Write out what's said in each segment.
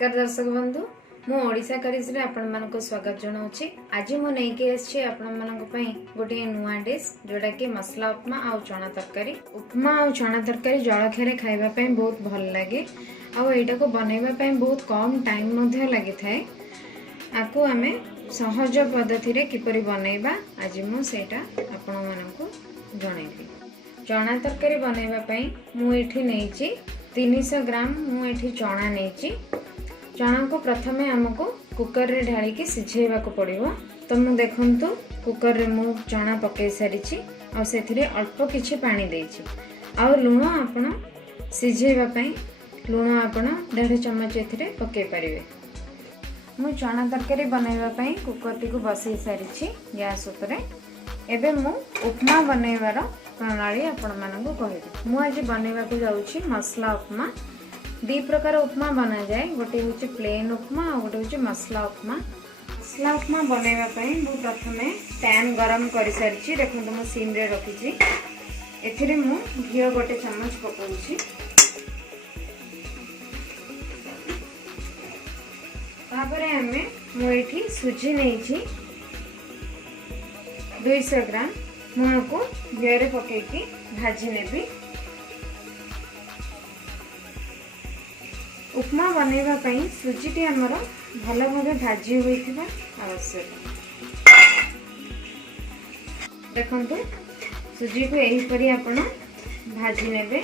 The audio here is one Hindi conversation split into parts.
नमस्कार दर्शक बंधु मु ओडिशा करिस रे आपण मानको स्वागत जनाउछि। आज मु नै के आछि आपण मानको पई गोटे नुवा डिश जोडा कि मसला उपमा आ चना तरकारी। उपमा आ चना तरकारी जळखिया रे खाइबा पई बहुत भल लागे आ एटा को बनैबा पई बहुत कम टाइम मध्ये लागि थाए। आको हमें सहज पद्धति रे किपरि बनैबा आज मु सेटा आपण मानको जणैबी। चना तरकारी बनैबा पई मु एठी नैछि 300 ग्राम मु एठी चना नैछि। चना को प्रथमे हमको कुकर रे ढाली के सिझेबा को पड़िबो। तो मु देखंतु कुकर रे मु चना पके सारिछि और सेथिरे अल्प किछि पानी देछि और लूण आपण सिझेबा पई लूण आपण 1.5 चम्मच एथिरे पके परिबे। मु चना तरकारी बनैबा पई कुकर टी को बसई सारिछि गैस ऊपर। एबे मु उपमा बनैबार प्रणाली आपण मानकु कहिबी। मु आज बनैबा को जाउछि मसला उपमा। दी प्रकार उपमा बना जाए, गोटे हूँ प्लेन उपमा और गोटे हूँ मसला उपमा। मसला उपमा बनैबा पई मु प्रथमे पैन गरम कर सारी। देखो मु सिम रे रखी। एथिरे मु घी गोटे चम्मच पकाउछि। तापरे हमें मु एठी सुजी नैछि 200 ग्राम। मु को घी रे पकेकी भाजी नेबी। उपमा बनैबा पई सुजीटी हमर भल भाबे भाजी होइथिबा आवश्यक। देखंतु सुजी को एही परी आपण भाजी नेबे।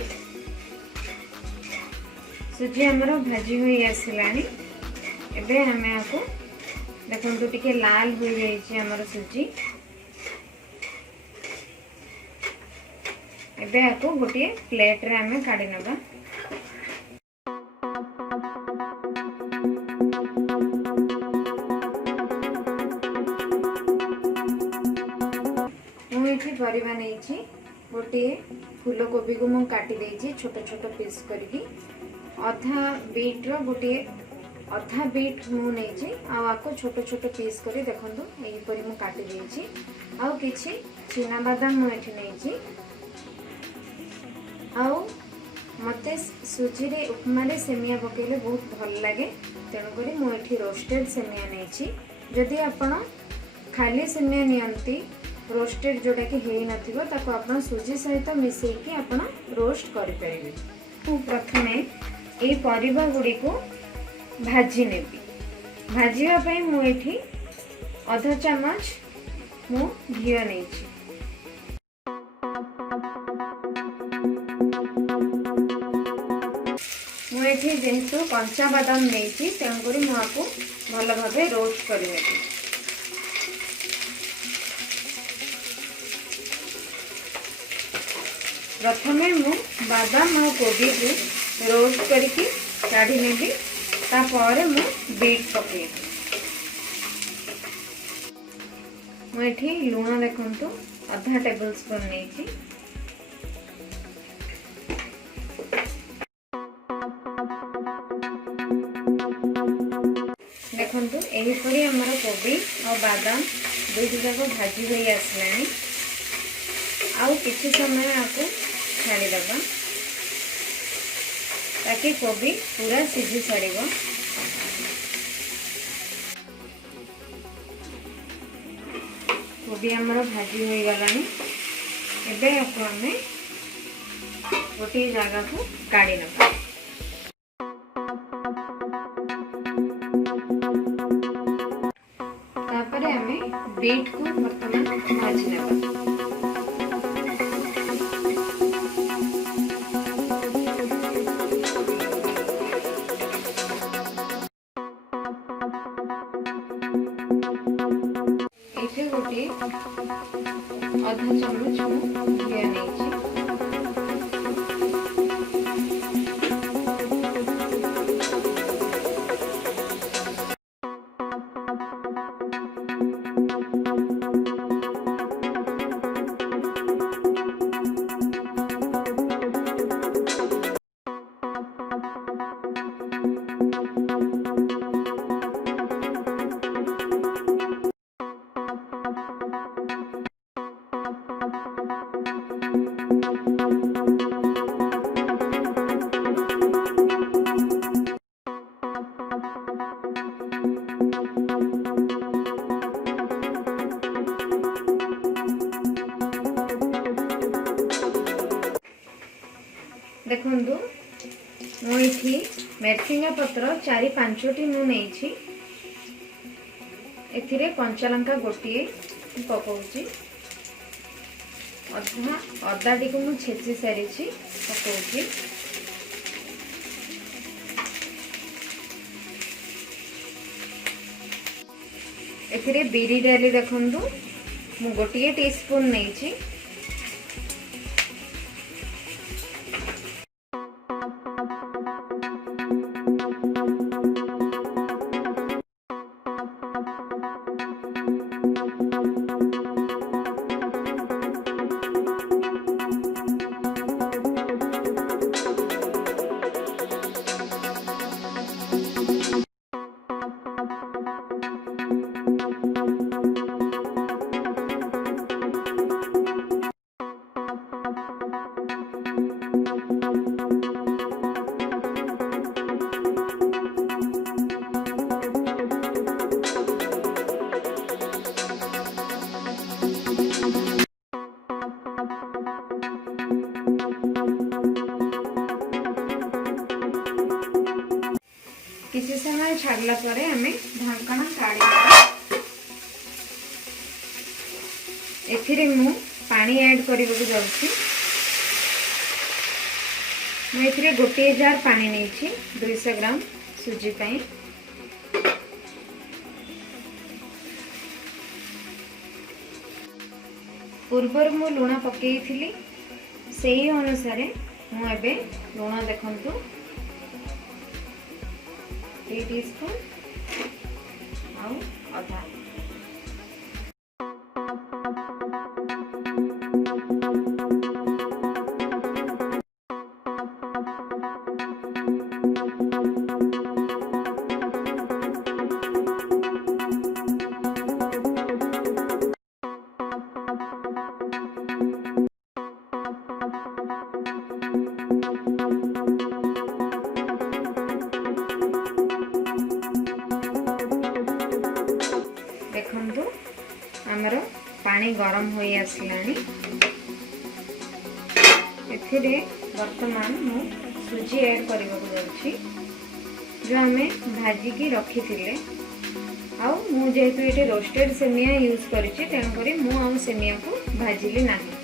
सुजी हमर भाजी होई आसिलानी। एबे हमें आको देखंतु टिके लाल होई जाईछि हमर सुजी। एबे आको गोटे प्लेट रे हमें काढी नबा। परिबा नहीं गोटे फूल कोबी को मु काटी देछि छोट छोट पीस करके। अधा बीट रो गोटे अधा बीट मु नहीं आको छोट छोट पीस करी देखंतु एही परी मु काटी देछि। आ किछि चीना बादाम मु एठी नहीं। आ मते सुजी रे उपमा रे सेमिया पकेले बहुत भल लागे, तेणु करी मु एठी रोस्टेड सेमिया नहीं। जदि आपण खाली सेमिया नियंती रोस्टेड जोड़ा कि हेई नथिबो ताको आपण सुजी सहित मिसई कि आपण रोस्ट करि परिबे। मु प्रथमे ए परिबा गुडी को भाजी नेबी। भाजीबा पई मु एठी आधा चम्मच मु घी नेछि। मु एठी जेंतु कंचा बादाम नेछि तेन करी मु आपु भल भाबे रोस्ट करि नेबी। प्रथमे मु बादाम और कोबी को रोस्ट करके काढ़ी नेबी। तापर मु बीट पकेबी। मु एठी लूण देखंतु आधा टेबल स्पून नेछि। देखंतु एही परी हमर कोबी और बादाम दुई जाक भाजी होई आसलानी। आउ किछि समय आपको छाड़ी दबा ताकि कोबी पूरा सिझी सारिबो। कोबी हमर भाजी होई गलानी। एबे आपको हमें गोटे जगह को काढ़ी नबा। तापरे हमें बीट को वर्तमान भाजी नबा। गोटे आधा चम्मच घी नहीं। देखंतु मु एठी मेरसिंगा पत्र 4-5टी मु नेछि। एथिरे कंचा लंका गोटिए पकाउछि। अदा टी को मु छेची सारिछि पकाउछि। एथिरे बिरी डाली देखंतु मु गोटिए टीस्पून नेछि। किसी समय छाड़ला परे हमें ढांकना काढ़ी एथिरे मु पानी ऐड करबा जाउछि। मु एथिरे गोटे जार पानी नेछि 200 ग्राम सुजी पई। पूर्वर मु लुण पकेइथिली सेही अनुसार मु एबे लुण देखंतु 3 टीस्पून आउ अधा। देखंतु हमर पानी गरम होई आसलानी। एथिरे वर्तमान मु सुजी ऐड करबा जाउछि जो हमें भाजी की रखी थिले। आउ मु जेहेतु एटे रोस्टेड सेमिया यूज करिछि तेन करी मु आउ सेमिया को भाजिली नाही।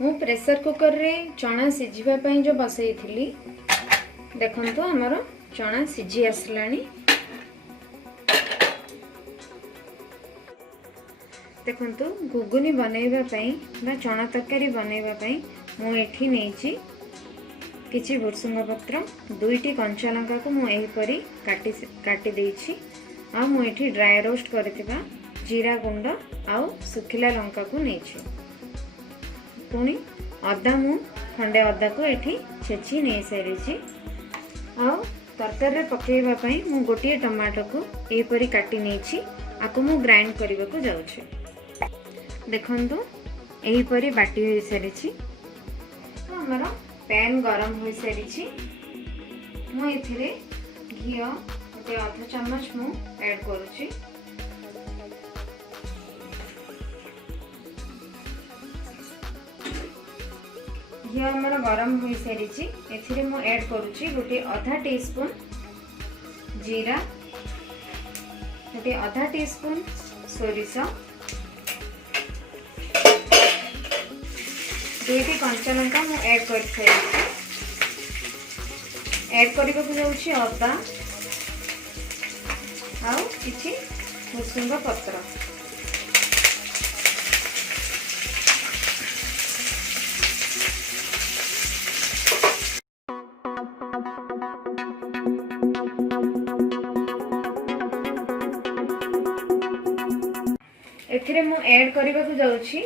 मु प्रेशर कुकर रे चना सिझिबा पई जो बसई थिली देखंतु हमर चना सिझी आसलानी। देखंतु घुगुनी बनैबा पई बा चना तरकारी बनैबा पई मु एठी नेछि किछि भुर्सुंग पत्र 2टी कंचा लंका को मु एही परी काटी देछि। आ मु एठी ड्राई रोस्ट करथिबा जीरा गुंड आ सुखिला लंका को नेछि। पुणी अदा मु खंडे अदा को एठी छेची नै सारिछि। आ तरकारी रे पकेइबा पई मु गोटिए टमाटो को एही परी काटी नेछि। आको मु ग्राइंड करबा को जाउछि। देखंतु एही परी बाटी होई सारिछि। तो हमर पैन गरम होई सारिछि। मु एथिरे घियो गोटे आधा चम्मच मु ऐड करूछि। घी हमर गरम हो सारी एथिरे मु ऐड करूची गोटे आधा टीस्पून जीरा, गोटे आधा टीस्पून सोरिष, 2टी कंचा लंका मु ऐड कर सारी। ऐड करबा को जाउची अदा आउ किछि भुर्सुंग पत्र। एथिरे मु ऐड करबा को जाउछि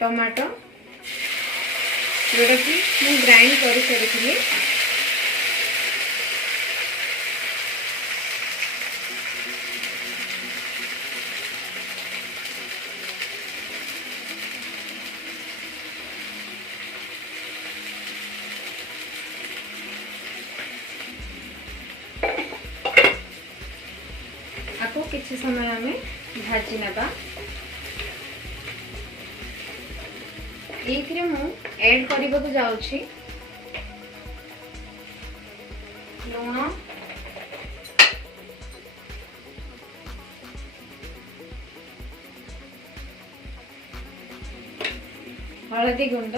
टमाटो जोटा कि मु ग्राइंड करि सारिथिली। आपको किसी समय में भाजी नबा। एक रे मु ऐड करबा को जाउछि लूण, हळदी गुंड,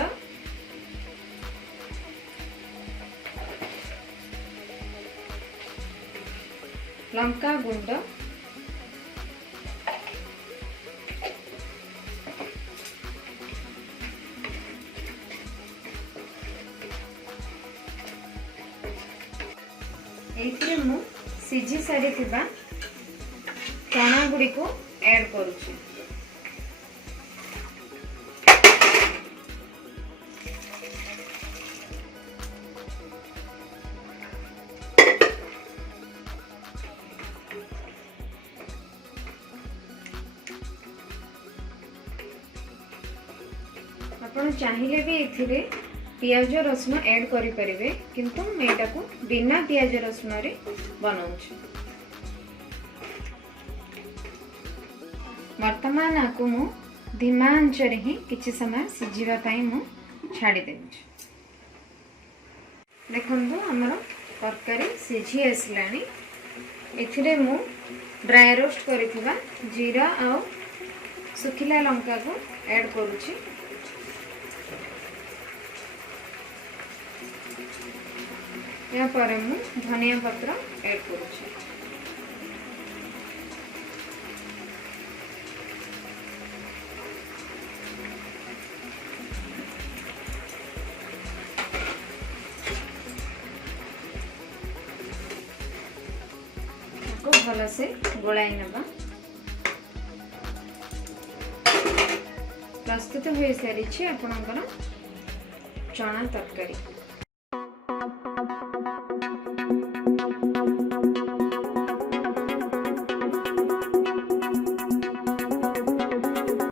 लंका गुंड, एथिरे मु सिझी सारी थिबा चना गुडी को ऐड करूछि। आपण चाहिए भी एथिरे पियाज रसुण ऐड करि परिबे, किंतु मैं एटा को बिना पियाज रसुण रे बनाउछि। वर्तमान आकु मु धीमा आंच रे ही किछि समय सिझिबा पई मु छाडी देछि। देखंतु हमर तरकारी सिझी आसलानी। एथिरे मु ड्राई रोस्ट करिथिबा जीरा आ सुखिला लंका को ऐड करूछि। या पर मु धनिया पत्र ऐड करूछि। को भल से गोलाई नबा। प्रस्तुत हो सारी आपणकर चना तरकारी।